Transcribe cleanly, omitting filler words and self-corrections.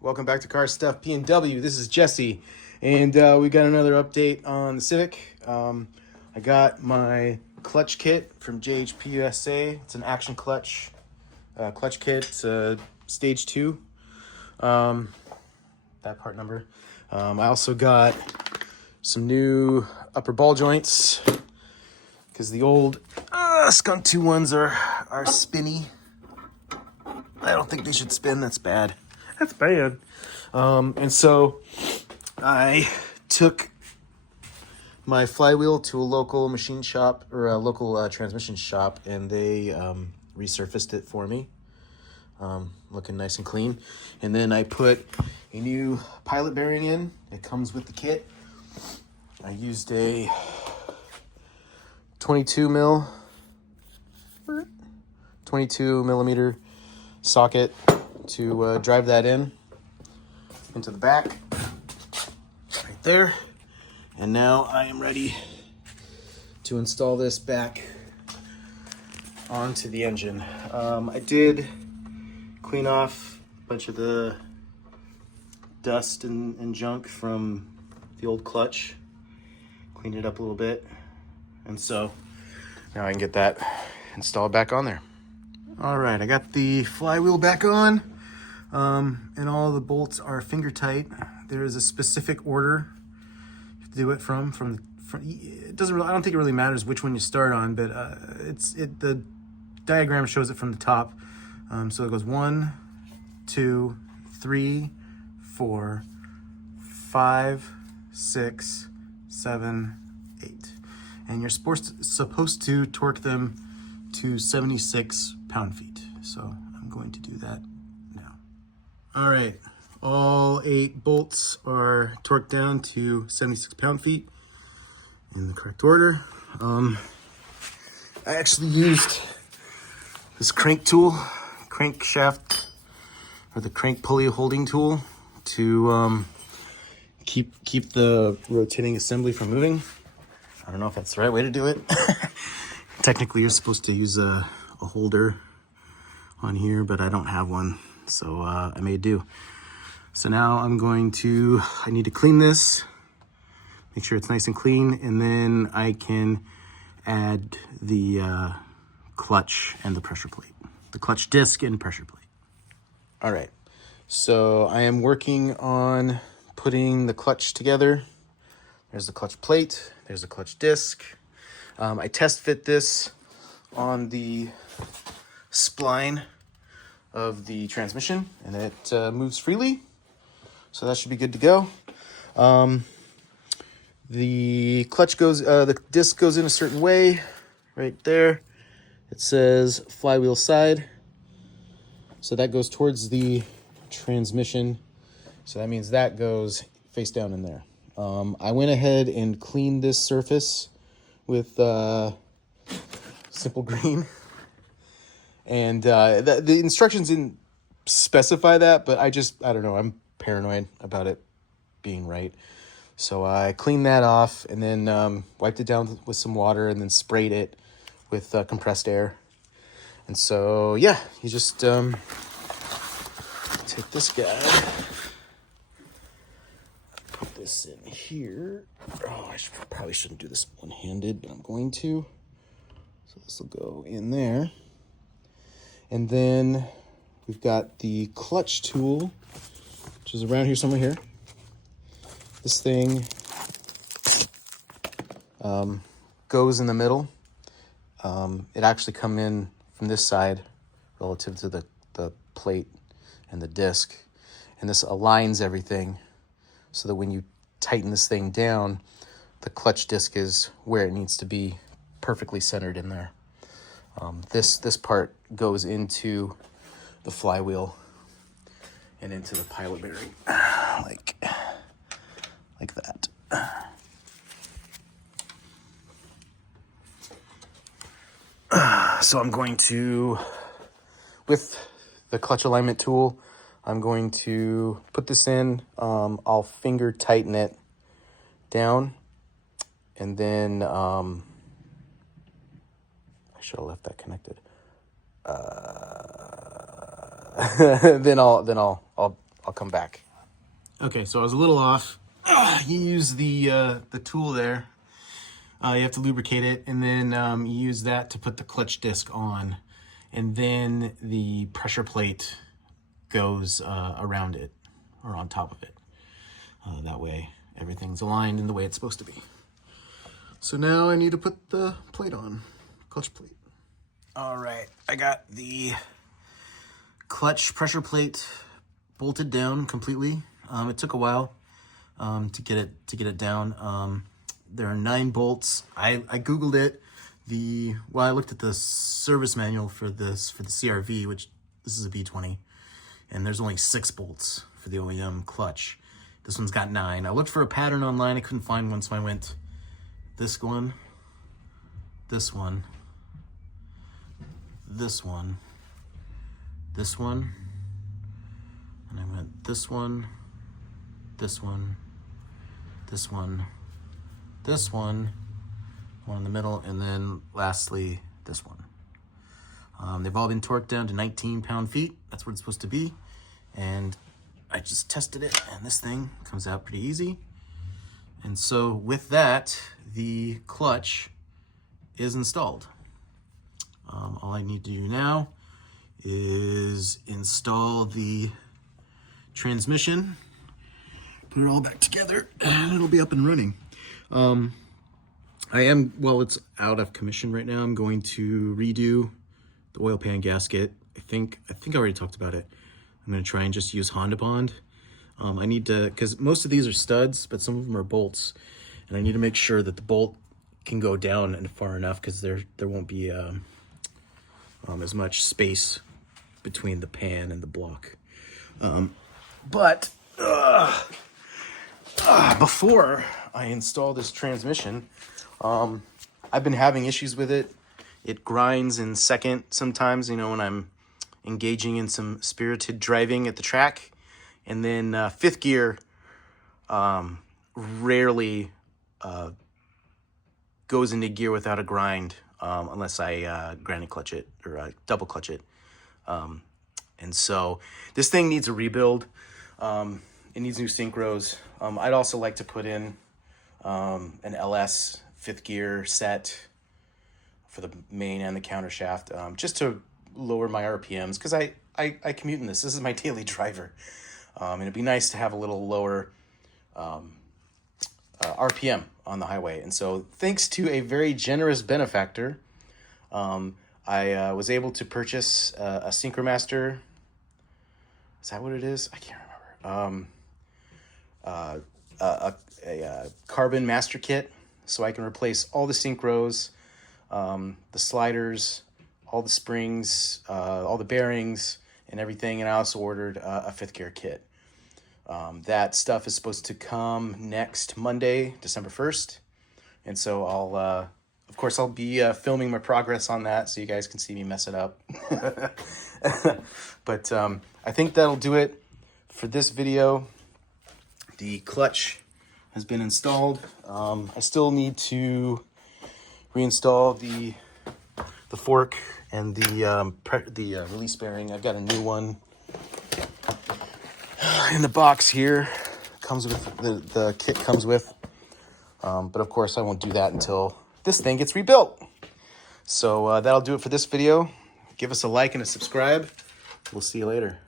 Welcome back to Car Stuff P&W. This is Jesse, and we got another update on the Civic. I got my clutch kit from JHPUSA. It's an Action Clutch clutch kit. It's stage 2. That part number. I also got some new upper ball joints because the old Skunk 2 ones are spinny. I don't think they should spin. That's bad. That's bad. And so I took my flywheel to a local machine shop or a local transmission shop, and they resurfaced it for me, looking nice and clean. And then I put a new pilot bearing in. It comes with the kit. I used a 22 millimeter socket to drive that into the back right there. And now I am ready to install this back onto the engine. I did clean off a bunch of the dust and junk from the old clutch, cleaned it up a little bit, and so now I can get that installed back on there. All right, I got the flywheel back on, and all the bolts are finger tight. There is a specific order you have to do it from. It doesn't really. I don't think it really matters which one you start on, but the diagram shows it from the top. So it goes 1, 2, 3, 4, 5, 6, 7, 8, and you're supposed to torque them to 76 pound-feet. So I'm going to do that now. All right, all 8 bolts are torqued down to 76 pound-feet in the correct order. I actually used this crank shaft, or the crank pulley holding tool, to keep the rotating assembly from moving. I don't know if that's the right way to do it. Technically, you're supposed to use a holder on here, but I don't have one, so I made do. So now I need to clean this, make sure it's nice and clean, and then I can add the clutch and the pressure plate, the clutch disc and pressure plate. All right, so I am working on putting the clutch together. There's the clutch plate, there's the clutch disc. I test fit this on the spline of the transmission, and it moves freely, so that should be good to go. The disc goes in a certain way. Right there, it says flywheel side, so that goes towards the transmission, so that means that goes face down in there. I went ahead and cleaned this surface with Simple Green, and the instructions didn't specify that, but I don't know, I'm paranoid about it being right. So I cleaned that off, and then wiped it down with some water, and then sprayed it with compressed air. And so yeah, you just take this guy, put this in here. Oh, probably shouldn't do this one-handed, but I'm going to. So this will go in there. And then we've got the clutch tool, which is around here somewhere here. This thing goes in the middle. It actually come in from this side relative to the plate and the disc. And this aligns everything so that when you tighten this thing down, the clutch disc is where it needs to be, perfectly centered in there. This part goes into the flywheel and into the pilot bearing, like that. So I'm going to, with the clutch alignment tool, I'm going to put this in. I'll finger tighten it down, and then I should have left that connected. Then I'll I'll come back. Okay, so I was a little off. You use the tool there. You have to lubricate it, and then you use that to put the clutch disc on, and then the pressure plate goes around it or on top of it. That way everything's aligned in the way it's supposed to be. So now I need to put the plate on, clutch plate. All right, I got the clutch pressure plate bolted down completely. It took a while to get it down. There are 9 bolts. I Googled it. I looked at the service manual for the CRV, which this is a V20, and there's only 6 bolts for the OEM clutch. This one's got 9. I looked for a pattern online. I couldn't find one, so I went this one, this one, this one, this one, and I went this one, this one, this one, this one in the middle, and then lastly this one. They've all been torqued down to 19 pound-feet. That's what it's supposed to be. And I just tested it, and this thing comes out pretty easy. And so with that, the clutch is installed. All I need to do now is install the transmission, put it all back together, and it'll be up and running. It's out of commission right now. I'm going to redo the oil pan gasket. I think I already talked about it. I'm going to try and just use Honda Bond. I need to, because most of these are studs, but some of them are bolts, and I need to make sure that the bolt can go down and far enough, because there won't be as much space between the pan and the block. Before I install this transmission, I've been having issues with it. It grinds in second sometimes, when I'm engaging in some spirited driving at the track. And then fifth gear rarely goes into gear without a grind, unless I granny clutch it or double clutch it. And so this thing needs a rebuild. It needs new synchros. I'd also like to put in an LS fifth gear set for the main and the counter shaft, just to lower my RPMs, because I commute in this. This is my daily driver. And it'd be nice to have a little lower RPM on the highway. And so thanks to a very generous benefactor, I was able to purchase a Syncromaster. Is that what it is? I can't remember. A carbon master kit, so I can replace all the synchros, the sliders, all the springs, all the bearings, and everything. And I also ordered a fifth gear kit. That stuff is supposed to come next Monday, December 1st. And so of course, I'll be filming my progress on that, so you guys can see me mess it up. But I think that'll do it for this video. The clutch has been installed. I still need to reinstall the fork and the release bearing. I've got a new one in the box here. Comes with the kit comes with, but of course I won't do that until this thing gets rebuilt. So that'll do it for this video. Give us a like and a subscribe. We'll see you later.